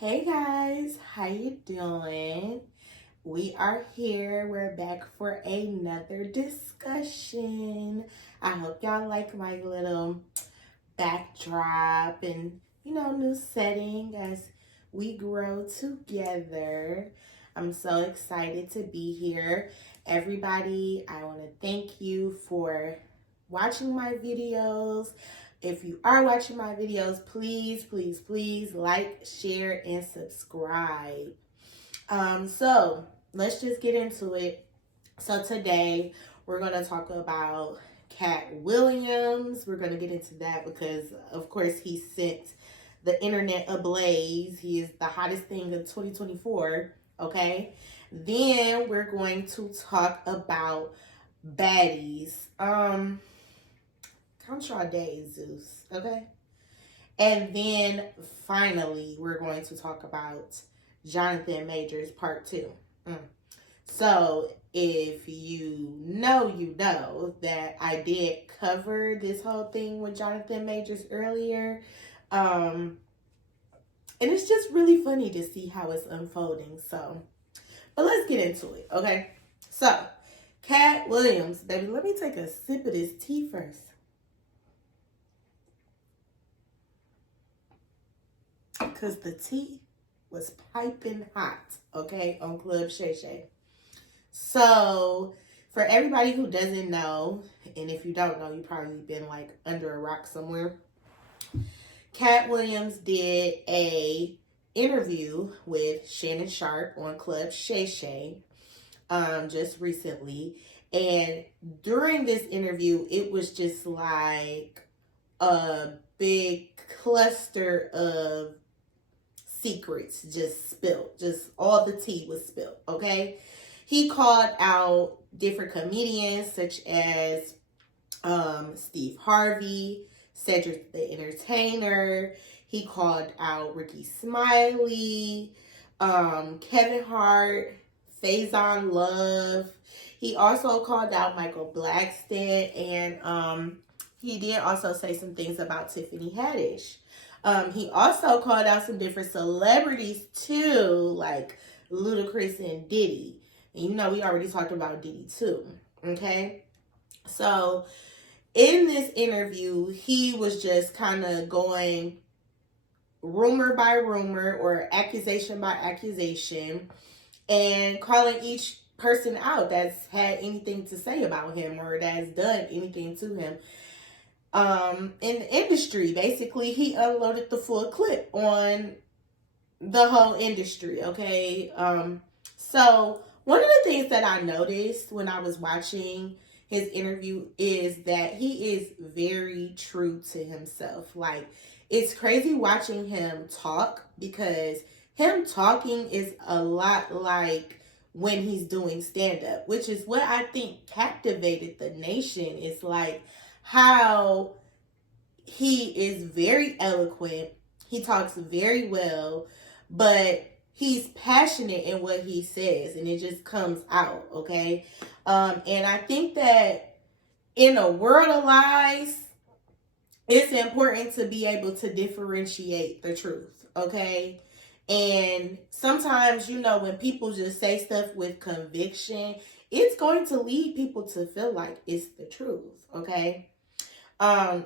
Hey guys, how you doing? We are here. We're back for another discussion. I hope y'all like my little backdrop and new setting as we grow together. I'm so excited to be here. Everybody, I want to thank you for watching my videos. If you are watching my videos, please like, share, and subscribe. So let's just get into it. So today we're gonna talk about Katt Williams. We're gonna get into that because of course he sent the internet ablaze. He is the hottest thing of 2024. Okay. Then we're going to talk about baddies. Count your days, Zeus. Okay. And then finally, we're going to talk about Johnathan Majors Part 2. So, if you know that I did cover this whole thing with Johnathan Majors earlier. And it's just really funny to see how it's unfolding. So, but let's get into it, okay? So, Katt Williams, baby, let me take a sip of this tea first. Because the tea was piping hot, okay, on Club Shay Shay. So, for everybody who doesn't know, and if you don't know, you've probably been like under a rock somewhere. Katt Williams did a interview with Shannon Sharp on Club Shay Shay just recently. And during this interview, it was just like a big cluster of secrets just spilled. Just all the tea was spilled, okay? He called out different comedians such as Steve Harvey, Cedric the Entertainer. He called out Ricky Smiley, Kevin Hart, Faison Love. He also called out Michael Blackston, and he did also say some things about Tiffany Haddish. He also called out some different celebrities too, like Ludacris and Diddy. And we already talked about Diddy too. Okay. So in this interview, he was just kind of going rumor by rumor or accusation by accusation and calling each person out that's had anything to say about him or that's done anything to him. In the industry, basically, he unloaded the full clip on the whole industry, okay? So one of the things that I noticed when I was watching his interview is that he is very true to himself. Like, it's crazy watching him talk because him talking is a lot like when he's doing stand-up, which is what I think captivated the nation. Is like how he is very eloquent. He talks very well, but he's passionate in what he says, and it just comes out, okay? And I think that in a world of lies, it's important to be able to differentiate the truth, okay? And sometimes, when people just say stuff with conviction, it's going to lead people to feel like it's the truth, okay?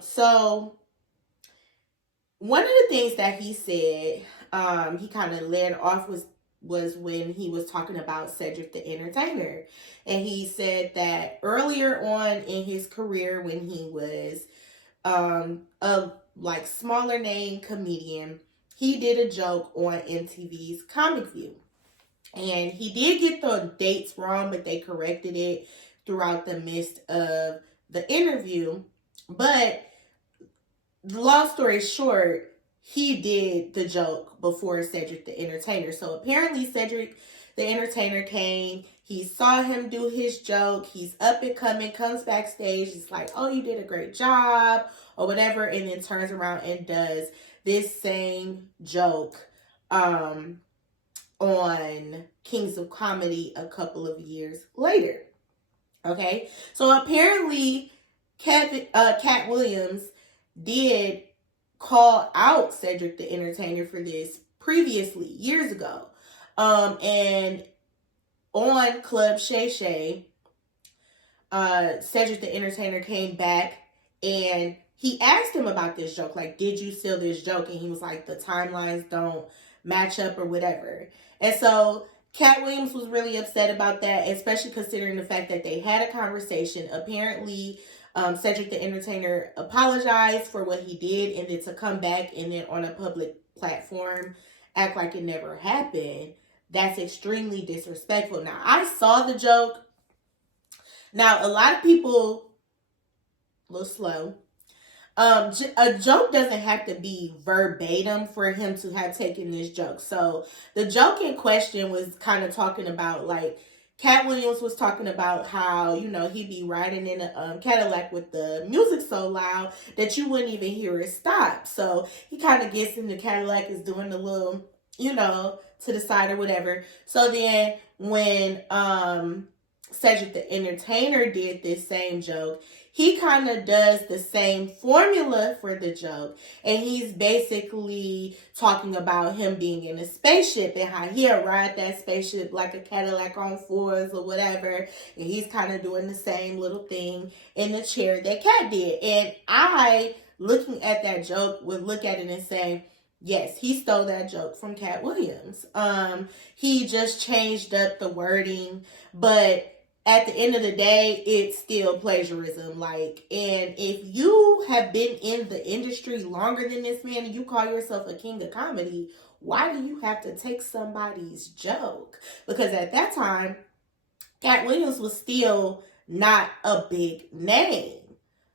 So one of the things that he said, he kind of led off was when he was talking about Cedric the Entertainer. And he said that earlier on in his career, when he was a like smaller name comedian, he did a joke on MTV's Comic View. And he did get the dates wrong, but they corrected it throughout the midst of the interview. But long story short, he did the joke before Cedric the Entertainer. So apparently Cedric the Entertainer came. He saw him do his joke. He's up and coming, comes backstage. He's like, oh, you did a great job or whatever. And then turns around and does this same joke on Kings of Comedy a couple of years later. Okay. So apparently Katt Williams did call out Cedric the Entertainer for this previously, years ago. And on Club Shay Shay, Cedric the Entertainer came back and he asked him about this joke. Like, did you steal this joke? And he was like, the timelines don't match up or whatever. And so Katt Williams was really upset about that, especially considering the fact that they had a conversation. Apparently, Cedric the Entertainer apologized for what he did, and then to come back and then on a public platform act like it never happened. That's extremely disrespectful. Now, I saw the joke. Now, a lot of people, a little slow. A joke doesn't have to be verbatim for him to have taken this joke. So the joke in question was kind of talking about, like, Katt Williams was talking about how, you know, he'd be riding in a Cadillac with the music so loud that you wouldn't even hear it stop. So he kind of gets in the Cadillac, is doing the little, you know, to the side or whatever. So then when Cedric the Entertainer did this same joke, he kind of does the same formula for the joke. And he's basically talking about him being in a spaceship and how he'll ride that spaceship like a Cadillac on fours or whatever. And he's kind of doing the same little thing in the chair that Katt did. And I, looking at that joke, would look at it and say, yes, he stole that joke from Katt Williams. He just changed up the wording, but at the end of the day, it's still plagiarism. Like, and if you have been in the industry longer than this man and you call yourself a king of comedy, why do you have to take somebody's joke? Because at that time, Katt Williams was still not a big name.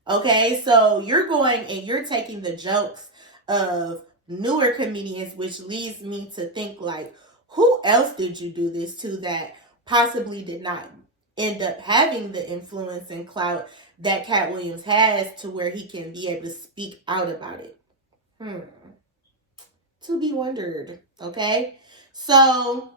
Okay, so you're going and you're taking the jokes of newer comedians, which leads me to think, like, who else did you do this to that possibly did not end up having the influence and clout that Katt Williams has to where he can be able to speak out about it? To be wondered. Okay, so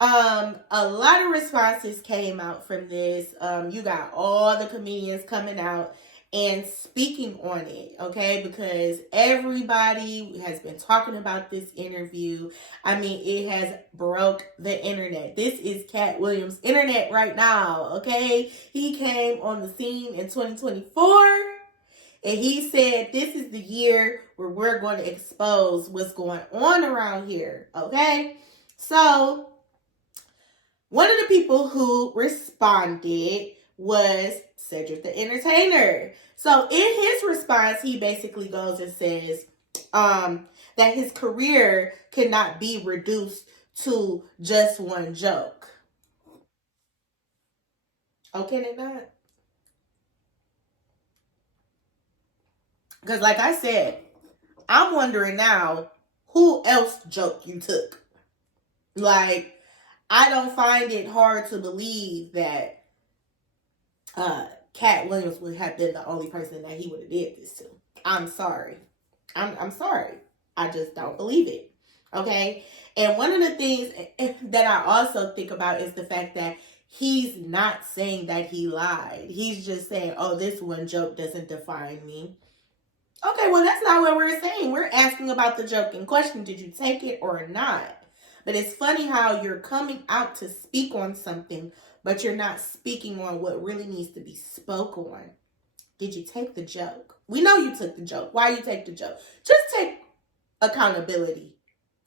a lot of responses came out from this. You got all the comedians coming out and speaking on it, okay? Because everybody has been talking about this interview. I mean, it has broke the internet. This is Katt Williams' internet right now, okay? He came on the scene in 2024, and he said this is the year where we're going to expose what's going on around here, okay? So one of the people who responded was Cedric the Entertainer. So in his response, he basically goes and says that his career cannot be reduced to just one joke. Oh, can it not? Because like I said, I'm wondering now, who else joke you took? Like, I don't find it hard to believe that Katt Williams would have been the only person that he would have did this to. I'm sorry. I'm sorry. I just don't believe it. Okay? And one of the things that I also think about is the fact that he's not saying that he lied. He's just saying, oh, this one joke doesn't define me. Okay, well, that's not what we're saying. We're asking about the joke in question. Did you take it or not? But it's funny how you're coming out to speak on something, but you're not speaking on what really needs to be spoke on. Did you take the joke? We know you took the joke. Why you take the joke? Just take accountability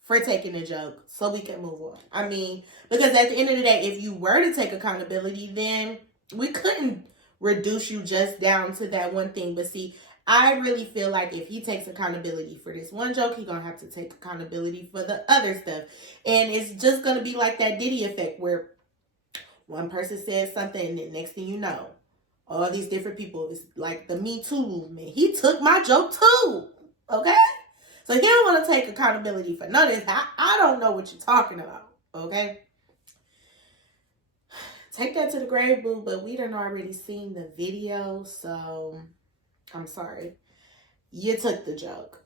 for taking the joke so we can move on. I mean, because at the end of the day, if you were to take accountability, then we couldn't reduce you just down to that one thing. But see, I really feel like if he takes accountability for this one joke, he's going to have to take accountability for the other stuff. And it's just going to be like that Diddy effect where one person says something and the next thing you know, all these different people, it's like the Me Too movement. He took my joke too. Okay? So he don't want to take accountability for none of this. I don't know what you're talking about. Okay? Take that to the grave, boo, but we done already seen the video, so I'm sorry. You took the joke.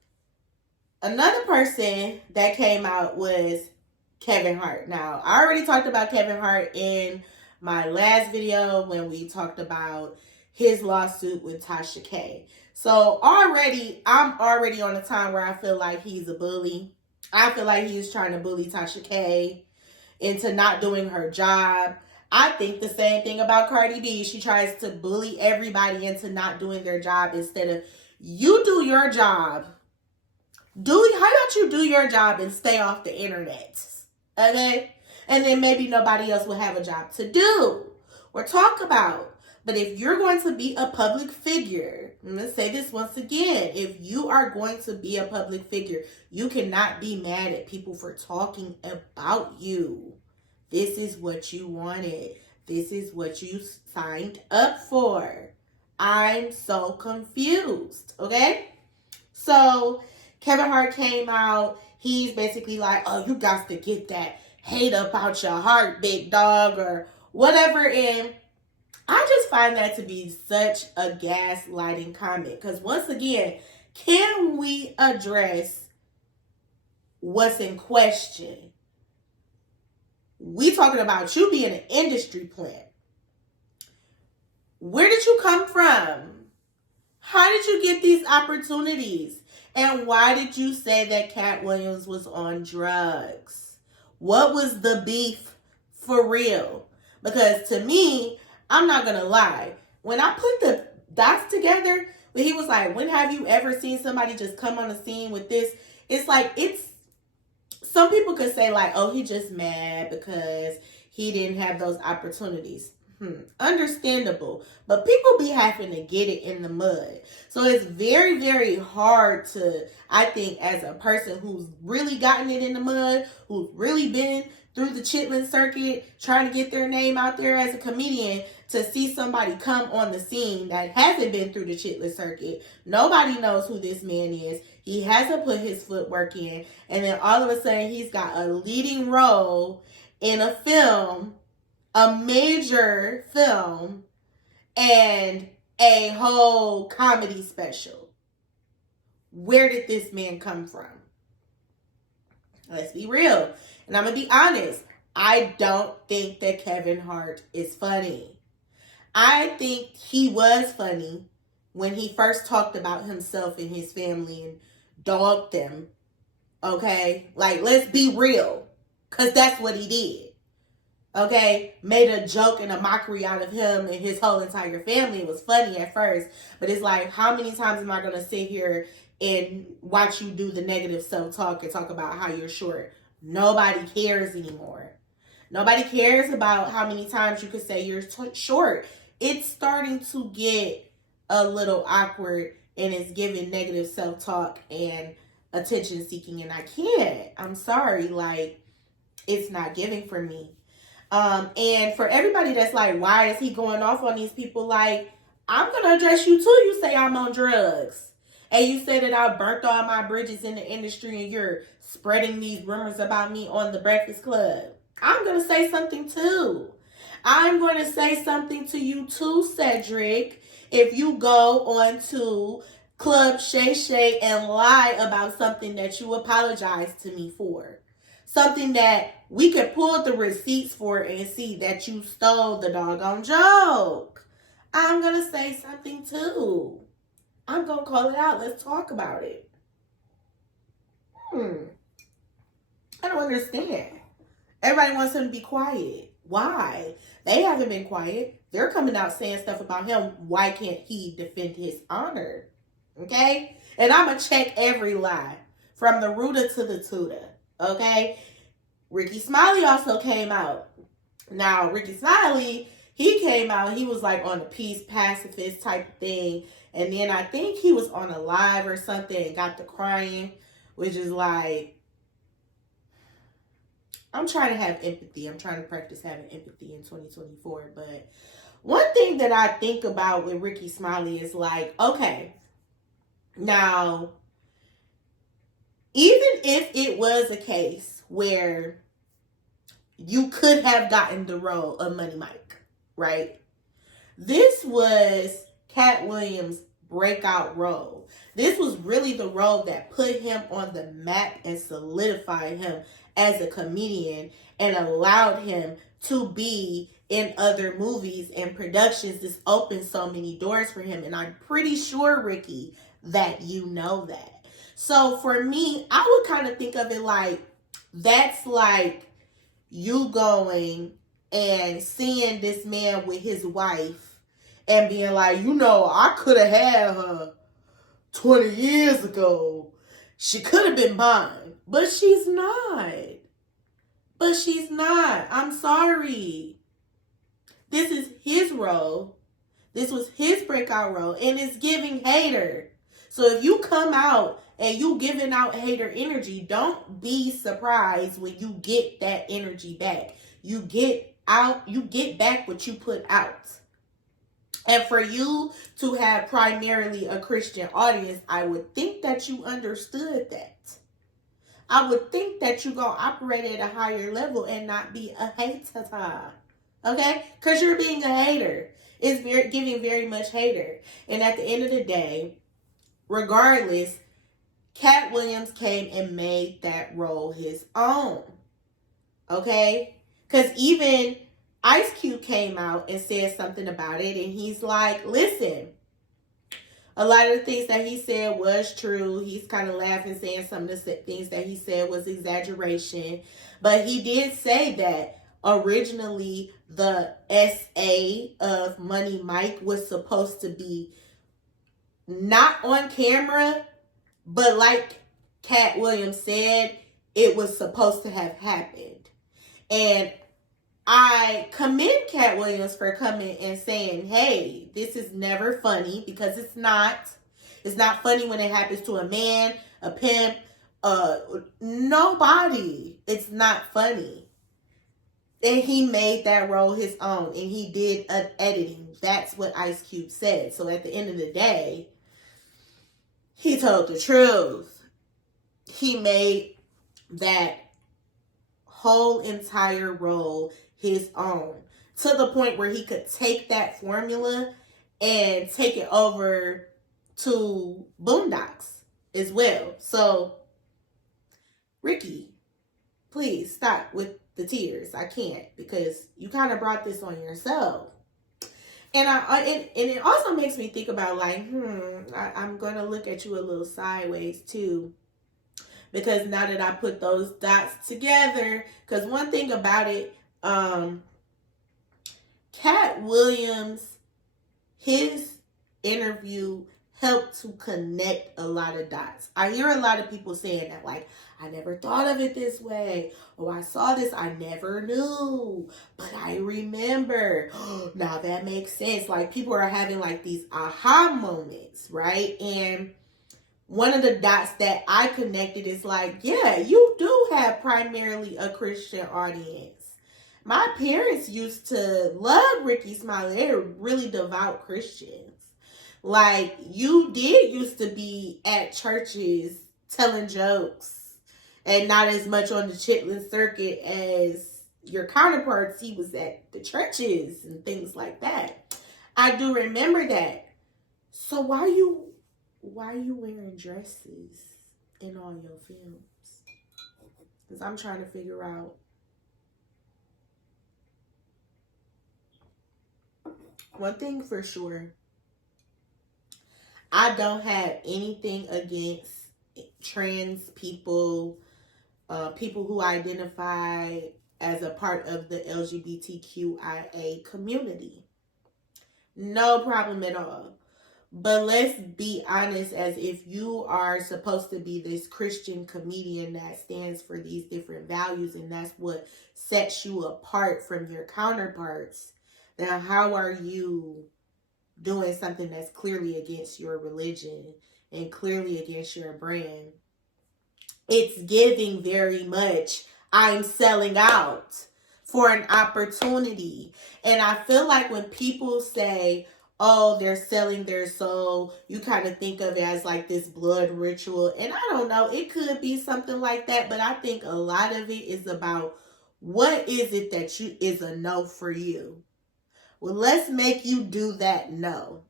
Another person that came out was Kevin Hart. Now, I already talked about Kevin Hart in my last video when we talked about his lawsuit with Tasha K. So I'm already on a time where I feel like he's a bully. I feel like he's trying to bully Tasha K into not doing her job. I think the same thing about Cardi B. She tries to bully everybody into not doing their job instead of you do your job. How about you do your job and stay off the internet? Okay? And then maybe nobody else will have a job to do or talk about. But if you're going to be a public figure, I'm going to say this once again. If you are going to be a public figure, you cannot be mad at people for talking about you. This is what you wanted. This is what you signed up for. I'm so confused. Okay? So Kevin Hart came out. He's basically like, oh, you got to get that hate up out your heart, big dog, or whatever. And I just find that to be such a gaslighting comment. Because once again, can we address what's in question? We talking about you being an industry plant. Where did you come from? How did you get these opportunities? And why did you say that Katt Williams was on drugs? What was the beef for real? Because to me, I'm not going to lie. When I put the dots together, when he was like, when have you ever seen somebody just come on the scene with this? It's like, some people could say like, oh, he just mad because he didn't have those opportunities. Understandable. But people be having to get it in the mud. So it's very, very hard to, I think, as a person who's really gotten it in the mud, who's really been through the Chitlin circuit, trying to get their name out there as a comedian, to see somebody come on the scene that hasn't been through the Chitlin circuit. Nobody knows who this man is. He hasn't put his footwork in. And then all of a sudden, he's got a leading role in a film, a major film, and a whole comedy special. Where did this man come from? Let's be real. And I'm going to be honest. I don't think that Kevin Hart is funny. I think he was funny when he first talked about himself and his family and dogged them. Okay? Like, let's be real. Because that's what he did. Okay, made a joke and a mockery out of him and his whole entire family. It was funny at first, but it's like, how many times am I going to sit here and watch you do the negative self-talk and talk about how you're short? Nobody cares anymore. Nobody cares about how many times you could say you're short. It's starting to get a little awkward, and it's giving negative self-talk and attention seeking, and I can't. I'm sorry, like, it's not giving for me. And for everybody that's like, why is he going off on these people? Like, I'm going to address you too. You say I'm on drugs. And you say that I burnt all my bridges in the industry and you're spreading these rumors about me on the Breakfast Club. I'm going to say something too. I'm going to say something to you too, Cedric. If you go on to Club Shay Shay and lie about something that you apologized to me for. Something that we could pull the receipts for and see that you stole the doggone joke. I'm going to say something too. I'm going to call it out. Let's talk about it. I don't understand. Everybody wants him to be quiet. Why? They haven't been quiet. They're coming out saying stuff about him. Why can't he defend his honor? Okay? And I'm going to check every lie. From the rooter to the tutor. Okay? Ricky Smiley also came out. Now, Ricky Smiley, he came out, he was like on a peace pacifist type of thing. And then I think he was on a live or something and got to crying, which is like, I'm trying to have empathy. I'm trying to practice having empathy in 2024. But one thing that I think about with Ricky Smiley is like, okay, now, even if it was a case where you could have gotten the role of Money Mike, right? This was Katt Williams' breakout role. This was really the role that put him on the map and solidified him as a comedian and allowed him to be in other movies and productions. This opened so many doors for him. And I'm pretty sure, Ricky, that you know that. So for me, I would kind of think of it like, that's like you going and seeing this man with his wife and being like, I could have had her 20 years ago. She could have been mine, but she's not. But she's not. I'm sorry. This is his role. This was his breakout role, and it's giving hater. So if you come out and you giving out hater energy, don't be surprised when you get that energy back. You get back what you put out. And for you to have primarily a Christian audience, I would think that you understood that. I would think that you're going to operate at a higher level and not be a hater. Okay? Because you're being a hater. It's giving very much hater. And at the end of the day, regardless, Katt Williams came and made that role his own. Okay? Because even Ice Cube came out and said something about it. And he's like, listen, a lot of the things that he said was true. He's kind of laughing, saying some of the things that he said was exaggeration. But he did say that originally the SA of Money Mike was supposed to be not on camera, but like Katt Williams said, it was supposed to have happened. And I commend Katt Williams for coming and saying, hey, this is never funny, because it's not. It's not funny when it happens to a man, a pimp, nobody. It's not funny. And he made that role his own, and he did an editing. That's what Ice Cube said. So at the end of the day, he told the truth. He made that whole entire role his own, to the point where he could take that formula and take it over to Boondocks as well. So, Ricky, please stop with the tears. I can't, because you kind of brought this on yourself. And it also makes me think about like, I'm gonna look at you a little sideways too, because now that I put those dots together, because one thing about it, Katt Williams, his interview helped to connect a lot of dots. I hear a lot of people saying that, like, I never thought of it this way. Oh, I saw this, I never knew, but I remember. Now that makes sense. Like, people are having like these aha moments, right? And one of the dots that I connected is like, yeah, you do have primarily a Christian audience. My parents used to love Ricky Smiley. They were really devout Christians. Like, you did used to be at churches telling jokes and not as much on the chitlin circuit as your counterparts. He was at the churches and things like that. I do remember that. So why are you wearing dresses in all your films? Because I'm trying to figure out. One thing for sure, I don't have anything against trans people, people who identify as a part of the LGBTQIA community. No problem at all. But let's be honest, as if you are supposed to be this Christian comedian that stands for these different values, and that's what sets you apart from your counterparts, then how are you doing something that's clearly against your religion and clearly against your brand? It's giving very much, I'm selling out for an opportunity. And I feel like when people say, oh, they're selling their soul, you kind of think of it as like this blood ritual. And I don't know, it could be something like that, but I think a lot of it is about, what is it that is a no for you? Well, let's make you do that no.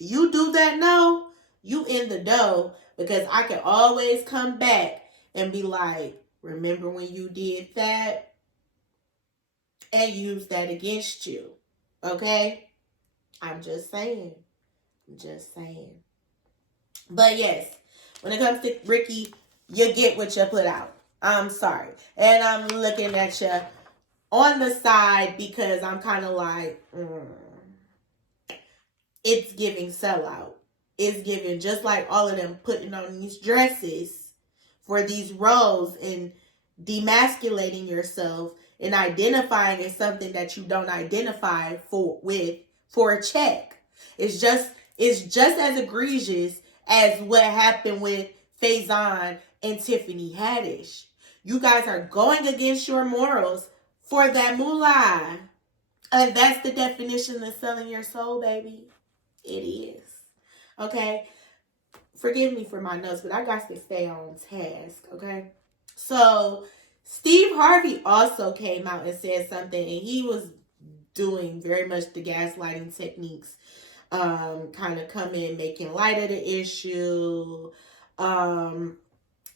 You do that no, you in the dough, because I can always come back and be like, remember when you did that? And use that against you. Okay? I'm just saying. But yes, When it comes to Ricky, you get what you put out. I'm sorry. And I'm looking at you on the side because I'm kind of like, it's giving sellout. It's giving just like all of them putting on these dresses for these roles and demasculating yourself and identifying as something that you don't identify for a check. It's just as egregious as what happened with Faison and Tiffany Haddish. You guys are going against your morals for that moolah. And that's the definition of selling your soul, baby. It is. Okay? Forgive me for my notes, but I got to stay on task, okay? So, Steve Harvey also came out and said something, and he was doing very much the gaslighting techniques, kind of coming, making light of the issue, and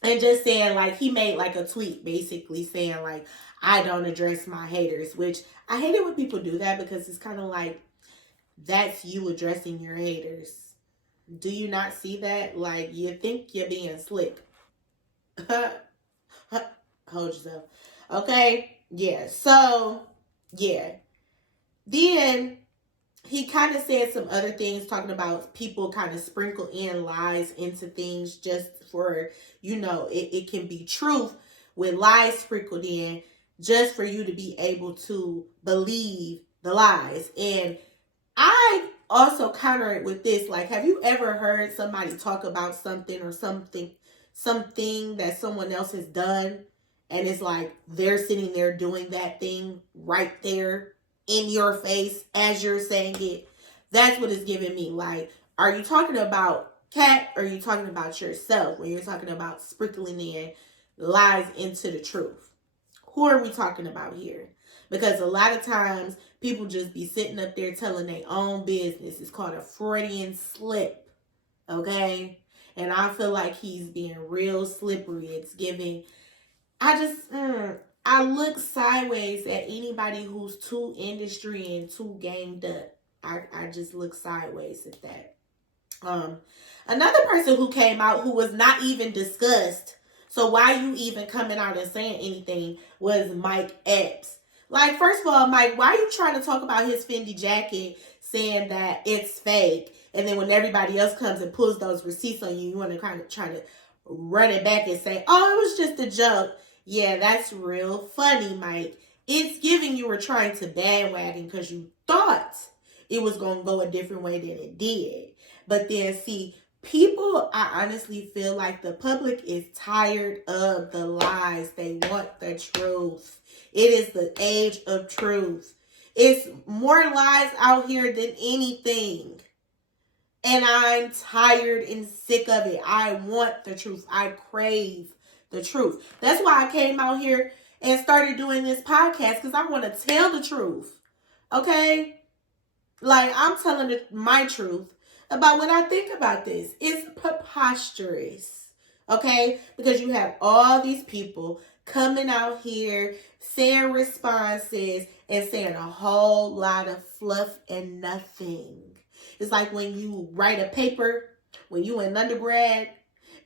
just saying, like, he made, like, a tweet basically saying, like, I don't address my haters, which I hate it when people do that because it's kind of like, that's you addressing your haters. Do you not see that? Like, you think you're being slick. Hold yourself. Okay? Yeah. So, yeah. Then he kind of said some other things talking about people kind of sprinkle in lies into things just for, it can be truth with lies sprinkled in just for you to be able to believe the lies. And I also counter it with this. Like, have you ever heard somebody talk about something or something that someone else has done? And it's like they're sitting there doing that thing right there in your face as you're saying it. That's what it's giving me. Like, are you talking about Katt or are you talking about yourself when you're talking about sprinkling in lies into the truth? Who are we talking about here? Because a lot of times people just be sitting up there telling their own business. It's called a Freudian slip. Okay? And I feel like he's being real slippery. It's giving... I look sideways at anybody who's too industry and too ganged up. I just look sideways at that. Another person who came out who was not even discussed, so why you even coming out and saying anything, was Mike Epps. Like, first of all, Mike, why are you trying to talk about his Fendi jacket saying that it's fake? And then when everybody else comes and pulls those receipts on you, you want to kind of try to run it back and say, oh, it was just a joke. Yeah, that's real funny, Mike. It's giving you were trying to bandwagon because you thought it was going to go a different way than it did. But then, see, people, I honestly feel like the public is tired of the lies. They want the truth. It is the age of truth. It's more lies out here than anything. And I'm tired and sick of it. I want the truth. I crave the truth. That's why I came out here and started doing this podcast, because I want to tell the truth. Okay? Like, I'm telling my truth about what I think about this. It's preposterous. Okay? Because you have all these people coming out here saying responses and saying a whole lot of fluff and nothing. It's like when you write a paper, when you in undergrad,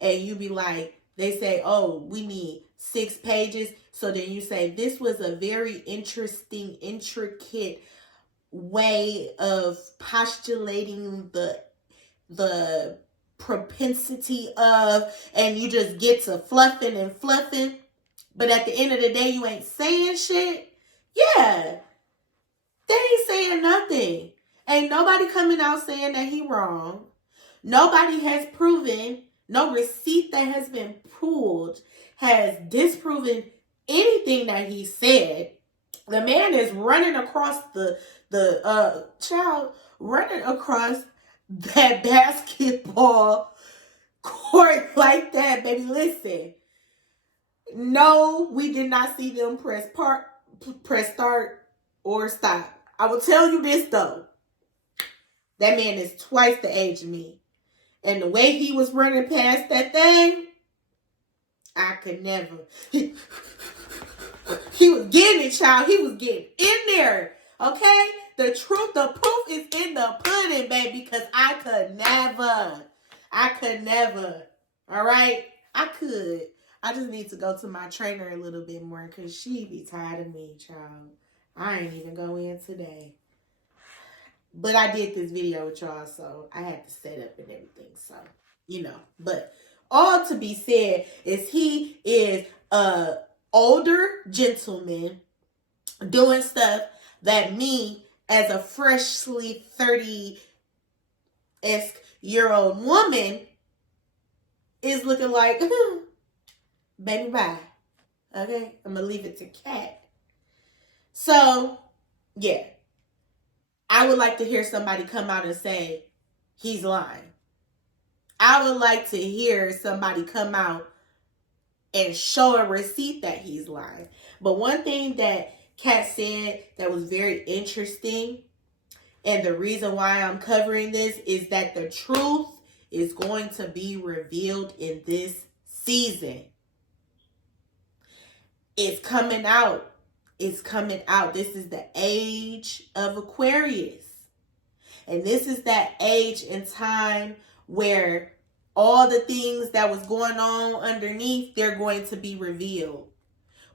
and you be like, they say, oh, we need 6 pages. So then you say, this was a very interesting, intricate way of postulating the propensity of, and you just get to fluffing and fluffing. But at the end of the day, you ain't saying shit. Yeah. They ain't saying nothing. Ain't nobody coming out saying that he wrong. Nobody has proven, no receipt that has been pulled has disproven anything that he said. The man is running across the child, running across that basketball court like that, baby. Listen. No, we did not see them press start or stop. I will tell you this, though. That man is twice the age of me. And the way he was running past that thing, I could never. He was getting it, child. He was getting in there. Okay? The truth, the proof is in the pudding, baby. Because I could never. All right? I could. I just need to go to my trainer a little bit more because she be tired of me, child. I ain't even go in today. But I did this video with y'all, so I had to set up and everything. So, But all to be said is he is a older gentleman doing stuff that me, as a freshly 30-esque-year-old woman, is looking like, baby, bye. Okay? I'm going to leave it to Katt. So, yeah. I would like to hear somebody come out and say he's lying. I would like to hear somebody come out and show a receipt that he's lying. But one thing that Katt said that was very interesting, and the reason why I'm covering this, is that the truth is going to be revealed in this season. It's coming out. It's coming out. This is the age of Aquarius. And this is that age and time where all the things that was going on underneath, they're going to be revealed.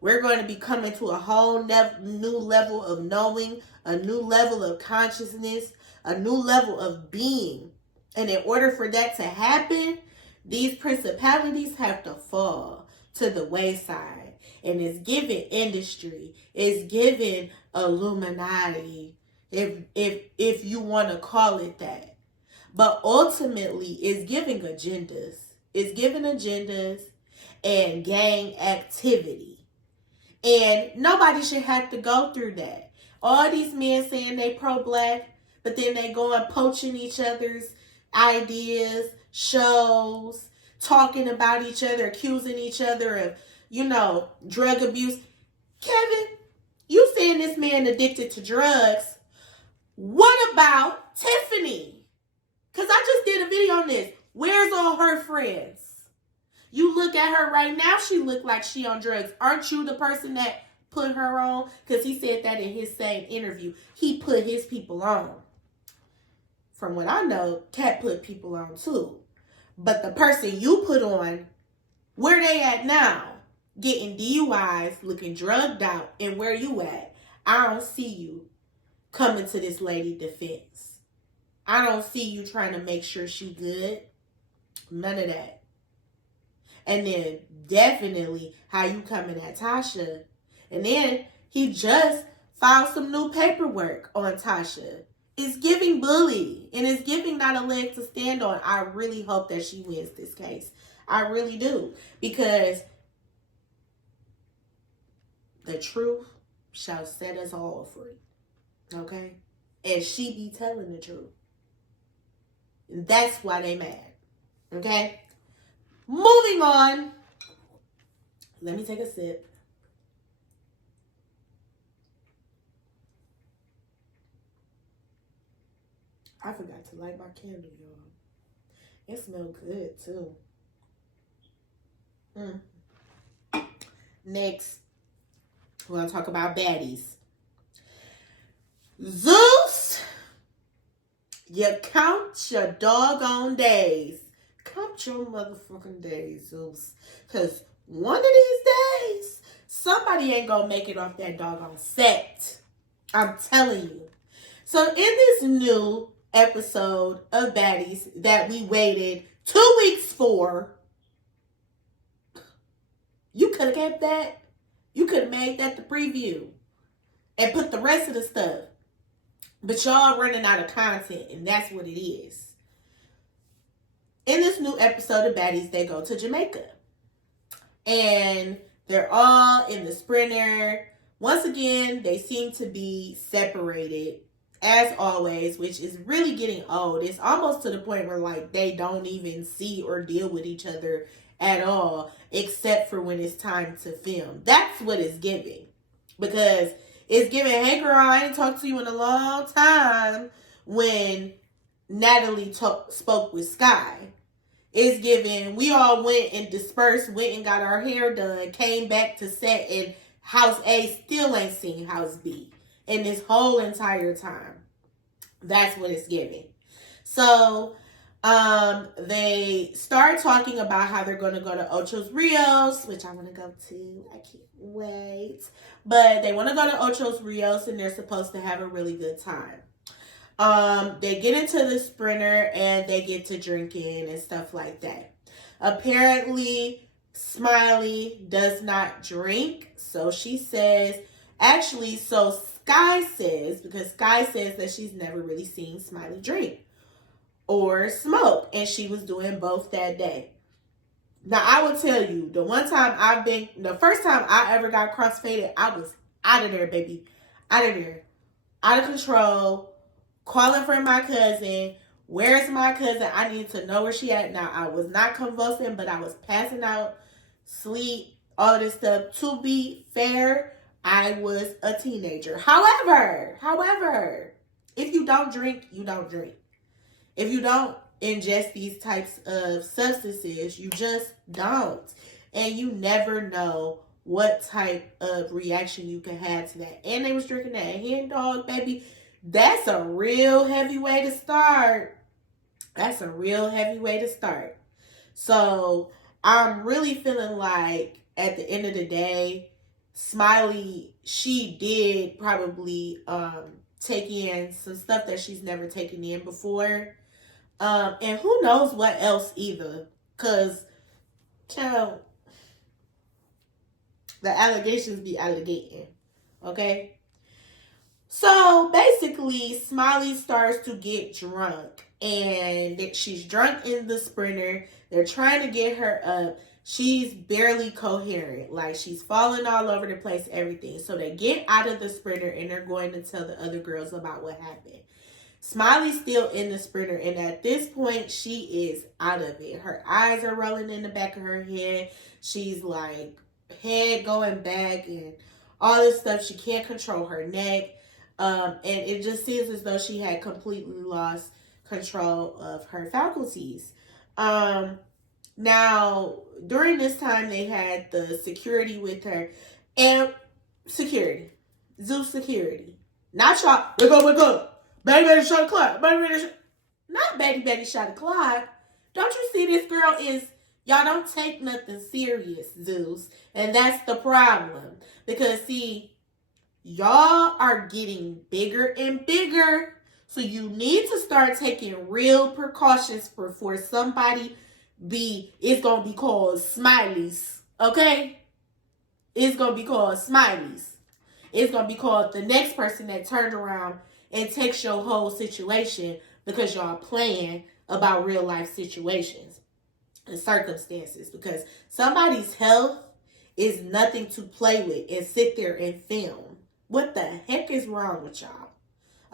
We're going to be coming to a whole new level of knowing, a new level of consciousness, a new level of being. And in order for that to happen, these principalities have to fall to the wayside. And it's given industry. It's given Illuminati, if you want to call it that. But ultimately, it's giving agendas. It's giving agendas and gang activity. And nobody should have to go through that. All these men saying they pro-black, but then they go and poaching each other's ideas, shows, talking about each other, accusing each other of, drug abuse. Kevin, you saying this man addicted to drugs. What about Tiffany? Because I just did a video on this. Where's all her friends? You look at her right now, she look like she on drugs. Aren't you the person that put her on? Because he said that in his same interview. He put his people on. From what I know, Katt put people on too. But the person you put on, where they at now? Getting DUIs, looking drugged out, and where you at? I don't see you coming to this lady defense. I don't see you trying to make sure she good. None of that. And then definitely how you coming at Tasha. And then he just filed some new paperwork on Tasha. It's giving bully. And it's giving not a leg to stand on. I really hope that she wins this case. I really do. Because the truth shall set us all free. Okay? And she be telling the truth. And that's why they mad. Okay? Moving on. Let me take a sip. I forgot to light my candle, y'all. It smells good, too. Next, we're going to talk about baddies. Zeus, you count your doggone days. Count your motherfucking days, Zeus. Because one of these days, somebody ain't going to make it off that doggone set. I'm telling you. So in this new episode of Baddies that we waited 2 weeks for, you could have kept that. You could have made that the preview and put the rest of the stuff. But y'all running out of content, and that's what it is. In this new episode of Baddies, they go to Jamaica. And they're all in the Sprinter. Once again, they seem to be separated, as always, which is really getting old. It's almost to the point where, like, they don't even see or deal with each other at all, except for when it's time to film. That's what it's giving. Because it's giving, hey girl, I ain't talked to you in a long time, when Natalie spoke with Sky. It's giving, we all went and dispersed, went and got our hair done, came back to set, and House A still ain't seen House B in this whole entire time. That's what it's giving. So, They start talking about how they're going to go to Ocho's Rios, which I want to go to. I can't wait. But they want to go to Ocho's Rios, and they're supposed to have a really good time. They get into the Sprinter, and they get to drinking and stuff like that. Apparently, Smiley does not drink, so she says, actually, so Sky says, because Sky says that she's never really seen Smiley drink or smoke, and she was doing both that day. Now, I will tell you, the first time I ever got crossfaded, I was out of there, baby. Out of there. Out of control. Calling for my cousin. Where's my cousin? I need to know where she at. Now, I was not convulsing, but I was passing out, sleep, all this stuff. To be fair, I was a teenager. However, if you don't drink, you don't drink. If you don't ingest these types of substances, you just don't. And you never know what type of reaction you can have to that. And they was drinking that hen dog, baby. That's a real heavy way to start. So I'm really feeling like at the end of the day, Smiley, she did probably take in some stuff that she's never taken in before. And who knows what else either. Because, child, the allegations be allegating. Okay? So, basically, Smiley starts to get drunk. And she's drunk in the Sprinter. They're trying to get her up. She's barely coherent. Like, she's falling all over the place, everything. So, they get out of the Sprinter and they're going to tell the other girls about what happened. Smiley's still in the Sprinter, and at this point, she is out of it. Her eyes are rolling in the back of her head. She's like, head going back and all this stuff. She can't control her neck. And it just seems as though she had completely lost control of her faculties. Now, during this time, they had the security with her. And security. Zeus security. Not y'all. Wake up. Baby shot a clock. Not baby shot a clock. Don't you see this girl is, y'all don't take nothing serious, Zeus. And that's the problem. Because see, y'all are getting bigger and bigger. So you need to start taking real precautions before somebody it's going to be called Smileys. Okay? It's going to be called Smileys. It's going to be called the next person that turned around and takes your whole situation because y'all playing about real life situations and circumstances. Because somebody's health is nothing to play with and sit there and film. What the heck is wrong with y'all?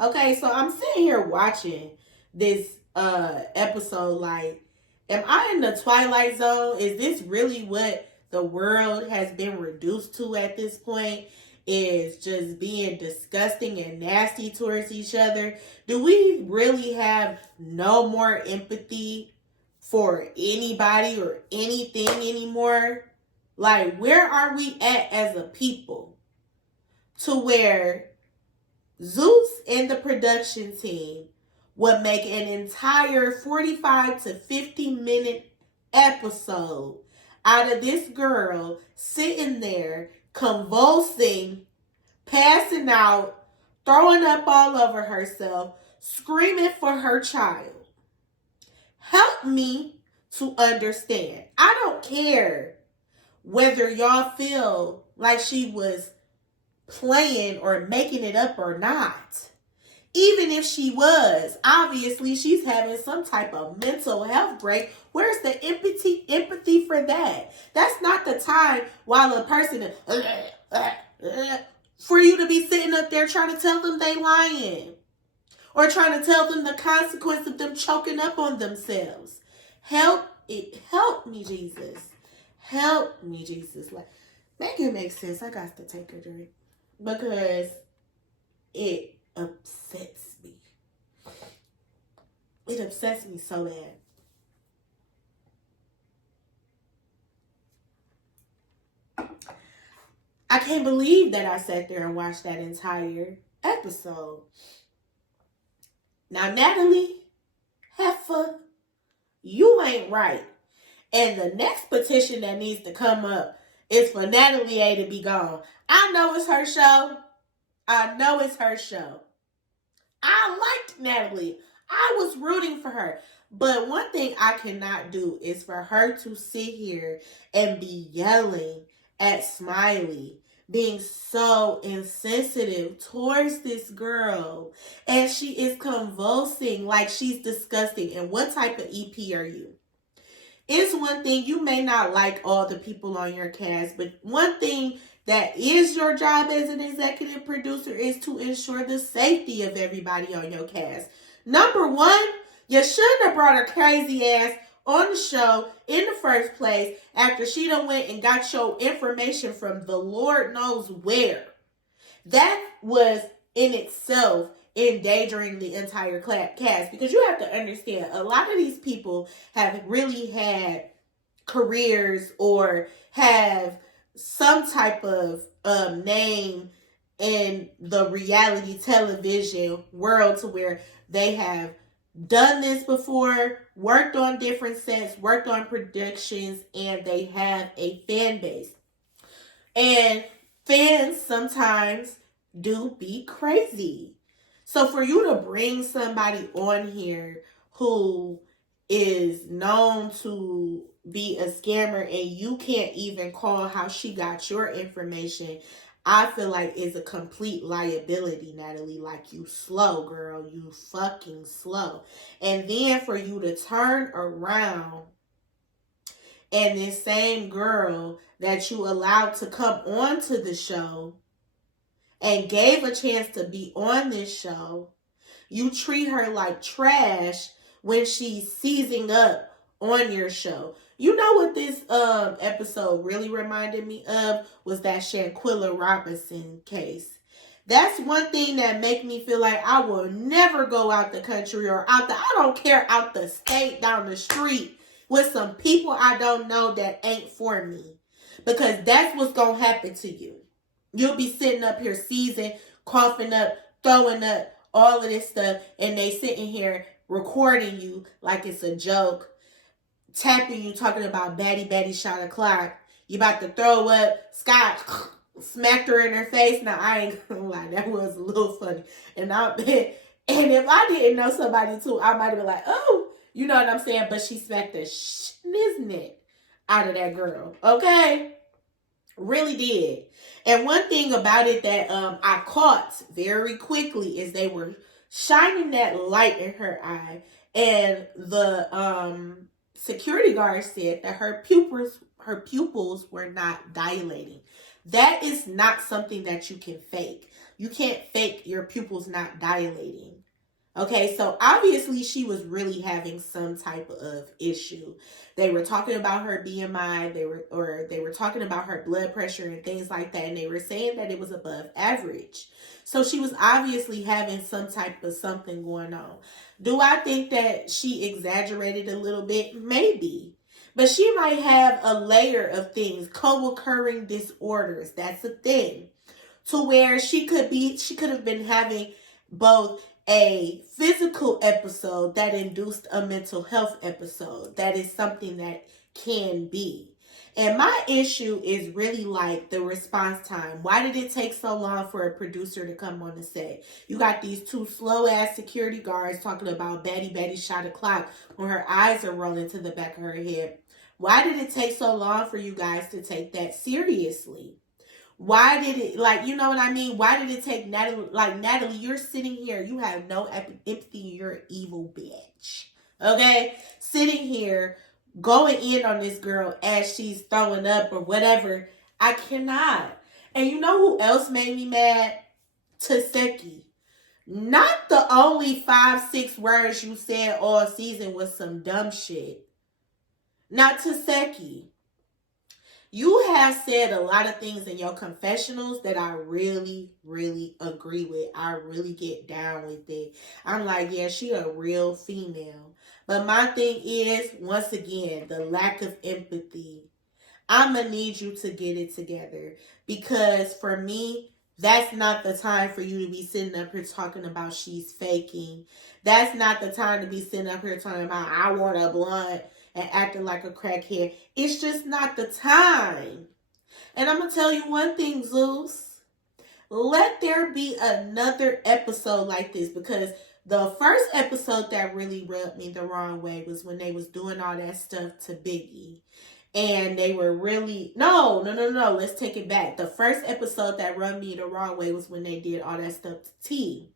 Okay, so I'm sitting here watching this episode like, am I in the Twilight Zone? Is this really what the world has been reduced to at this point? Is just being disgusting and nasty towards each other? Do we really have no more empathy for anybody or anything anymore? Like, where are we at as a people? To where Zeus and the production team would make an entire 45 to 50-minute episode out of this girl sitting there convulsing, passing out, throwing up all over herself, screaming for her child. Help me to understand. I don't care whether y'all feel like she was playing or making it up or not. Even if she was, obviously she's having some type of mental health break. Where's the empathy for that? That's not the time while a person for you to be sitting up there trying to tell them they lying. Or trying to tell them the consequence of them choking up on themselves. Help me, Jesus. Help me, Jesus. Like, make it make sense. I got to take a drink. Because it upsets me. It upsets me so bad. I can't believe that I sat there and watched that entire episode. Now, Natalie, heifer, you ain't right. And the next petition that needs to come up is for Natalie A to be gone. I know it's her show. I know it's her show. I liked Natalie. I was rooting for her. But one thing I cannot do is for her to sit here and be yelling at Smiley, being so insensitive towards this girl. And she is convulsing like she's disgusting. And what type of EP are you? It's one thing, you may not like all the people on your cast, but one thing that is your job as an executive producer is to ensure the safety of everybody on your cast. Number one, you shouldn't have brought her crazy ass on the show in the first place after she done went and got your information from the Lord knows where. That was in itself endangering the entire cast, because you have to understand, a lot of these people have really had careers or have some type of name in the reality television world to where they have done this before, worked on different sets, worked on productions, and they have a fan base. And fans sometimes do be crazy. So for you to bring somebody on here who is known to be a scammer and you can't even call how she got your information, I feel like is a complete liability, Natalie. Like, you slow, girl. You fucking slow. And then for you to turn around and this same girl that you allowed to come onto the show and gave a chance to be on this show, you treat her like trash when she's seizing up on your show. You know what this episode really reminded me of was that Shanquilla Robinson case. That's one thing that make me feel like I will never go out the country or I don't care, out the state, down the street with some people I don't know that ain't for me. Because that's what's going to happen to you. You'll be sitting up here seizing, coughing up, throwing up, all of this stuff, and they sitting here recording you like it's a joke, tapping you, talking about Betty shot a clock. You about to throw up. Scott smacked her in her face. Now, I ain't gonna lie, that was a little funny. And if I didn't know somebody too, I might have been like, oh, you know what I'm saying? But she smacked the shiznit out of that girl. Okay? Really did. And one thing about it that I caught very quickly is they were shining that light in her eye, and the security guard said that her pupils were not dilating. That is not something that you can fake. You can't fake your pupils not dilating. Okay, so obviously she was really having some type of issue. They were talking about her BMI, they were talking about her blood pressure and things like that, and they were saying that it was above average. So she was obviously having some type of something going on. Do I think that she exaggerated a little bit? Maybe. But she might have a layer of things, co-occurring disorders. That's a thing. To where she could have been having both a physical episode that induced a mental health episode. That is something that can be. And my issue is really like the response time. Why did it take so long for a producer to come on the set? You got these two slow ass security guards talking about Betty shot a clock when her eyes are rolling to the back of her head. Why did it take so long for you guys to take that seriously? Why did it, like, you know what I mean? Why did it take Natalie, like, Natalie, you're sitting here, you have no empathy, you're an evil bitch. Okay? Sitting here, going in on this girl as she's throwing up or whatever. I cannot. And you know who else made me mad? Taseki. Not the only 5-6 words you said all season was some dumb shit. Now, Taseki, you have said a lot of things in your confessionals that I really, really agree with. I really get down with it. I'm like, yeah, she a real female. But my thing is, once again, the lack of empathy. I'm going to need you to get it together. Because for me, That's not the time for you to be sitting up here talking about she's faking. That's not the time to be sitting up here talking about I want a blunt and acting like a crackhead. It's just not the time. And I'm going to tell you one thing, Zeus. Let there be another episode like this, because the first episode that really rubbed me the wrong way was when they was doing all that stuff to Biggie. And they were really, no. Let's take it back. The first episode that rubbed me the wrong way was when they did all that stuff to T.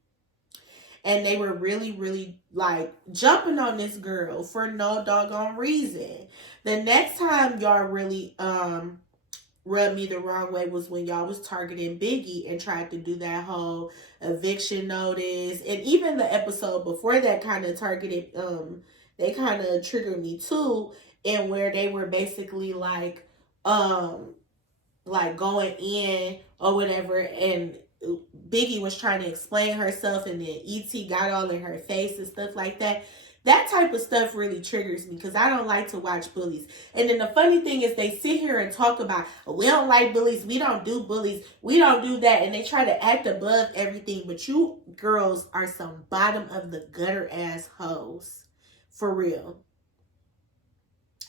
And they were really, really like jumping on this girl for no doggone reason. The next time y'all really rubbed me the wrong way was when y'all was targeting Biggie and tried to do that whole eviction notice. And even the episode before that kind of targeted, they kind of triggered me too. And where they were basically like going in or whatever, and Biggie was trying to explain herself, and then E.T. got all in her face and stuff like that. That type of stuff really triggers me because I don't like to watch bullies. And then the funny thing is they sit here and talk about, we don't like bullies, we don't do bullies, we don't do that. And they try to act above everything. But you girls are some bottom of the gutter ass hoes. For real.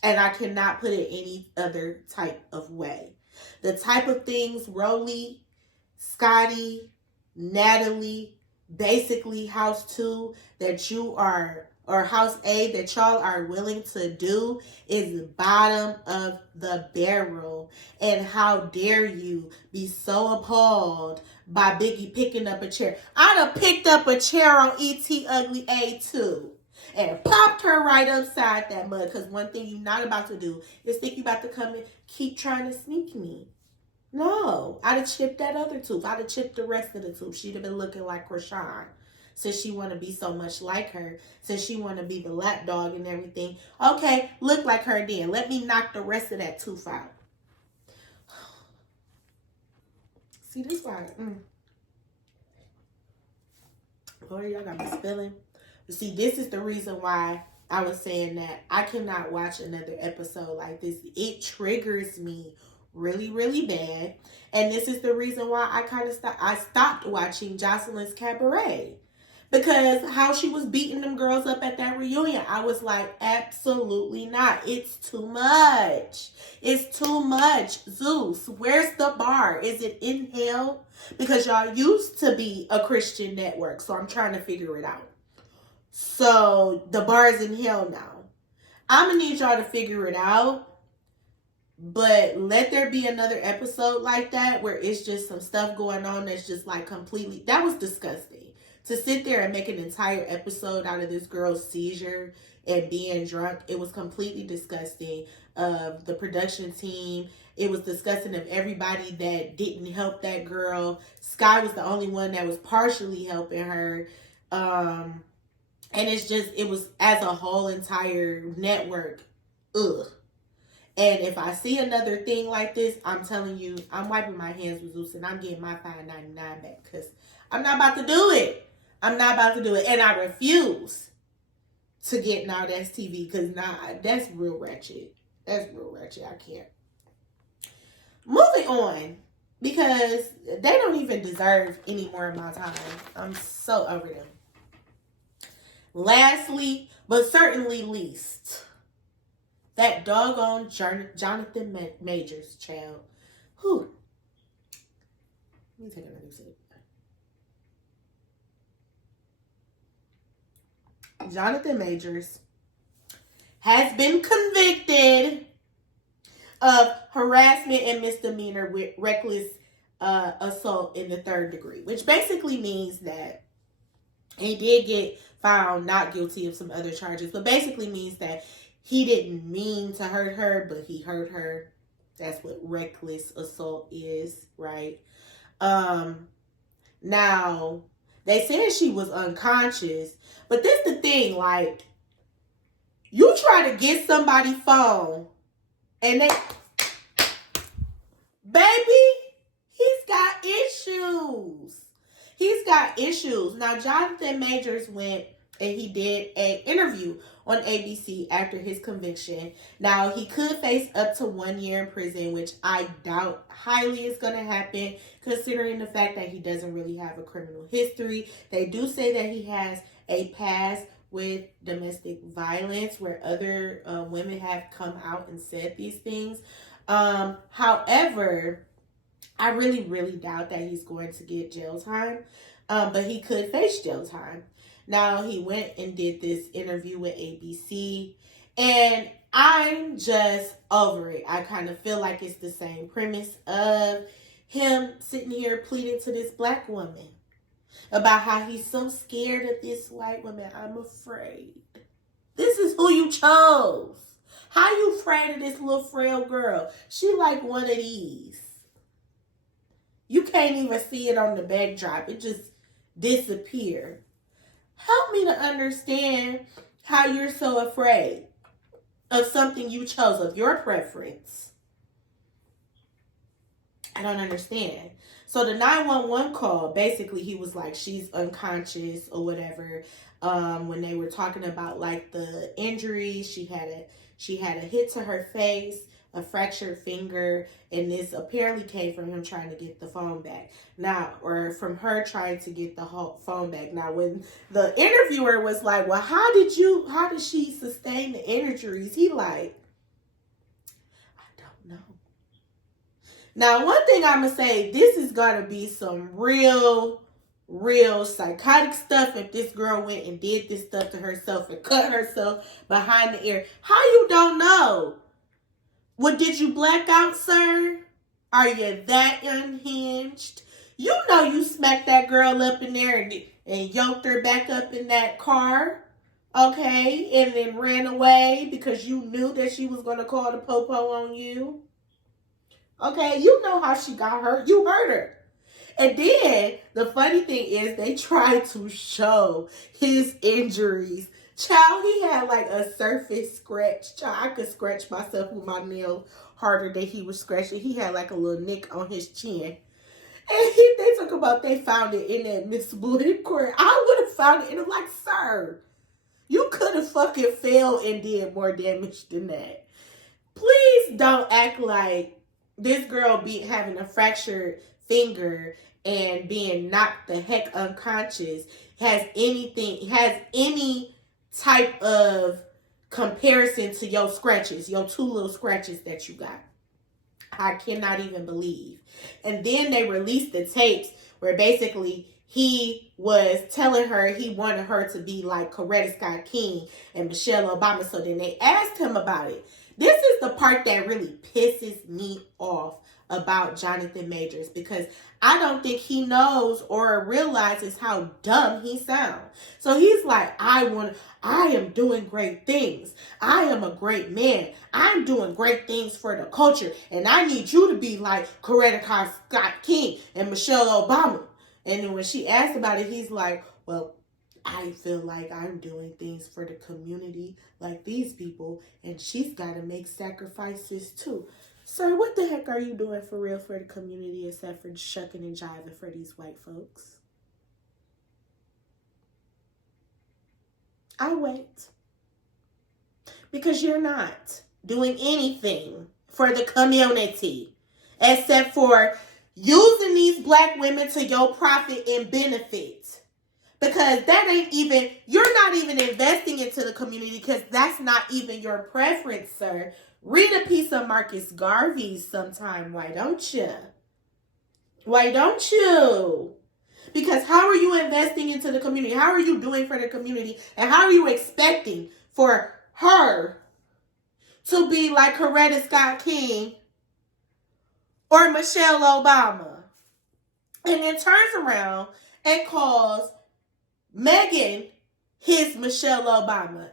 And I cannot put it any other type of way. The type of things Rolly, Scotty, Natalie, basically House 2 that you are, or House A that y'all are willing to do is bottom of the barrel. And how dare you be so appalled by Biggie picking up a chair. I'd have picked up a chair on E.T. Ugly A too. And popped her right upside that mud. Because one thing you're not about to do is think you're about to come and keep trying to sneak me. No. I'd have chipped that other tooth. I'd have chipped the rest of the tooth. She'd have been looking like Krishan. Since she want to be so much like her. Since she want to be the lap dog and everything. Okay, look like her then. Let me knock the rest of that tooth out. See, this why. Lord, y'all got me spilling. See, this is the reason why I was saying that I cannot watch another episode like this. It triggers me really, really bad. And this is the reason why I stopped watching Jocelyn's Cabaret. Because how she was beating them girls up at that reunion, I was like, absolutely not. It's too much. It's too much. Zeus, where's the bar? Is it in hell? Because y'all used to be a Christian network, so I'm trying to figure it out. So the bar is in hell now. I'm going to need y'all to figure it out. But let there be another episode like that where it's just some stuff going on that's just like completely... That was disgusting. To sit there and make an entire episode out of this girl's seizure and being drunk, it was completely disgusting. Of the production team, it was disgusting of everybody that didn't help that girl. Sky was the only one that was partially helping her. And it was as a whole entire network. Ugh. And if I see another thing like this, I'm telling you, I'm wiping my hands with Zeus and I'm getting my $5.99 back because I'm not about to do it. I'm not about to do it. And I refuse to get Now That's TV because that's real ratchet. That's real ratchet. I can't. Moving on, because they don't even deserve any more of my time. I'm so over them. Lastly, but certainly least, that doggone Johnathan Majors child. Whew. Let me take another sip. Johnathan Majors has been convicted of harassment and misdemeanor with reckless assault in the 3rd degree, which basically means that he did get found not guilty of some other charges, but basically means that he didn't mean to hurt her, but he hurt her. That's what reckless assault is, right? Now, they said she was unconscious, but this the thing, like, you try to get somebody's phone, and baby, he's got issues. He's got issues. Now, Johnathan Majors went and he did an interview on ABC after his conviction. Now, he could face up to 1 year in prison, which I doubt highly is going to happen, considering the fact that he doesn't really have a criminal history. They do say that he has a past with domestic violence where other women have come out and said these things. However, I really, really doubt that he's going to get jail time, but he could face jail time. Now, he went and did this interview with ABC, and I'm just over it. I kind of feel like it's the same premise of him sitting here pleading to this black woman about how he's so scared of this white woman. I'm afraid. This is who you chose. How you afraid of this little frail girl? She like one of these. You can't even see it on the backdrop. It just disappeared. Help me to understand how you're so afraid of something you chose, of your preference. I don't understand. So the 911 call, basically he was like, she's unconscious or whatever. When they were talking about like the injury, she had a hit to her face, a fractured finger, and this apparently came from him trying to get the phone back. Now, or from her trying to get the phone back. Now, when the interviewer was like, well, how did she sustain the injuries? He like, I don't know. Now, one thing I'm going to say, this is going to be some real psychotic stuff if this girl went and did this stuff to herself and cut herself behind the ear. How you don't know? What, did you black out, sir? Are you that unhinged? You know you smacked that girl up in there and yoked her back up in that car, okay? And then ran away because you knew that she was going to call the popo on you. Okay, you know how she got hurt. You hurt her. And then the funny thing is they tried to show his injuries. Child, he had like a surface scratch. Child, I could scratch myself with my nail harder than he was scratching. He had like a little nick on his chin. And they talk about they found it in that admissible inquiry. I would have found it and I'm like, sir, you could have fucking failed and did more damage than that. Please don't act like this girl having a fractured finger and being knocked the heck unconscious has any type of comparison to your scratches, your 2 little scratches that you got. I cannot even believe. And then they released the tapes where basically he was telling her he wanted her to be like Coretta Scott King and Michelle Obama. So then they asked him about it. This is the part that really pisses me off about Johnathan Majors, because I don't think he knows or realizes how dumb he sounds. So he's like, I am doing great things. I am a great man. I'm doing great things for the culture. And I need you to be like Coretta Scott King and Michelle Obama. And then when she asked about it, he's like, well, I feel like I'm doing things for the community like these people, and she's got to make sacrifices too. Sir, what the heck are you doing for real for the community except for shucking and jiving for these white folks? I wait. Because you're not doing anything for the community except for using these black women to your profit and benefit. Because that ain't even, you're not even investing into the community because that's not even your preference, sir. Read a piece of Marcus Garvey's sometime. Why don't you? Why don't you? Because how are you investing into the community? How are you doing for the community? And how are you expecting for her to be like Coretta Scott King or Michelle Obama? And then turns around and calls Megan his Michelle Obama.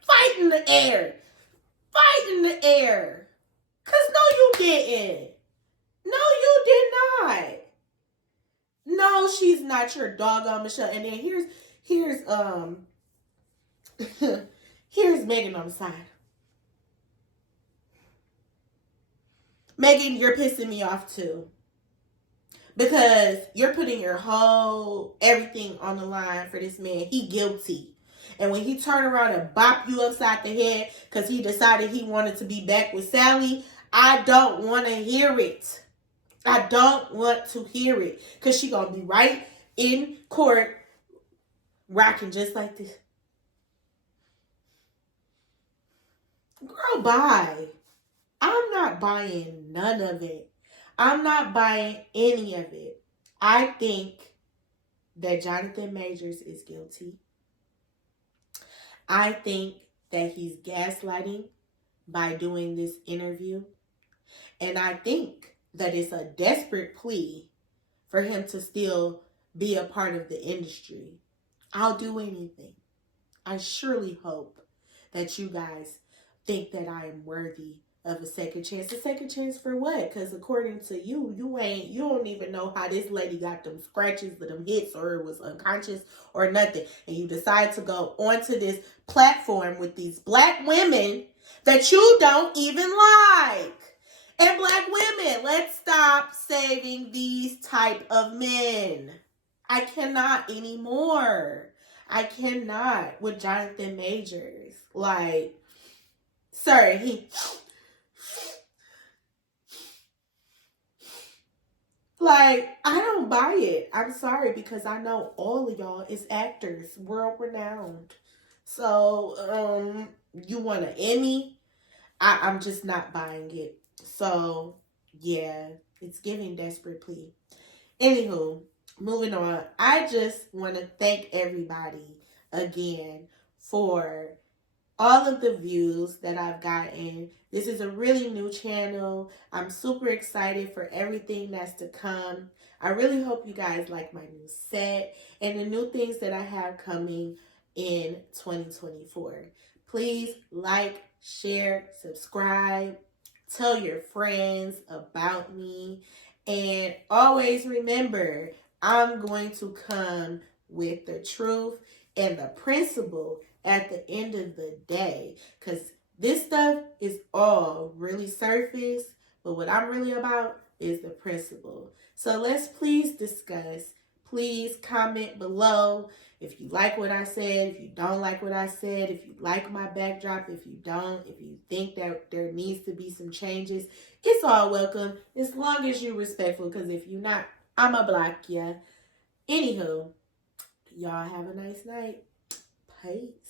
Fight in the air. Fight in the air. Because no, you didn't. No, you did not. No, she's not your doggone Michelle. And then here's here's Megan on the side. Megan, you're pissing me off too. Because you're putting your whole everything on the line for this man. He guilty. And when he turn around and bop you upside the head because he decided he wanted to be back with Sally, I don't want to hear it. I don't want to hear it. Because she going to be right in court rocking just like this. Girl, bye. I'm not buying none of it. I'm not buying any of it. I think that Johnathan Majors is guilty. I think that he's gaslighting by doing this interview. And I think that it's a desperate plea for him to still be a part of the industry. I'll do anything. I surely hope that you guys think that I am worthy of a second chance. A second chance for what? Because according to you, you don't even know how this lady got them scratches or them hits or was unconscious or nothing. And you decide to go onto this platform with these black women that you don't even like. And black women, let's stop saving these type of men. I cannot anymore. I cannot with Johnathan Majors. Like, sir, I don't buy it. I'm sorry, because I know all of y'all is actors, world renowned. So, you want an Emmy? I'm just not buying it. So, yeah, it's giving desperate plea. Anywho, moving on. I just want to thank everybody again for all of the views that I've gotten. This is a really new channel. I'm super excited for everything that's to come. I really hope you guys like my new set and the new things that I have coming in 2024. Please like, share, subscribe, tell your friends about me, and always remember, I'm going to come with the truth and the principle at the end of the day, because this stuff is all really surface, but what I'm really about is the principle. So let's please discuss. Please comment below if you like what I said, if you don't like what I said, if you like my backdrop, if you don't, if you think that there needs to be some changes. It's all welcome as long as you're respectful, because if you're not, I'ma block ya. Anywho, y'all have a nice night. Peace.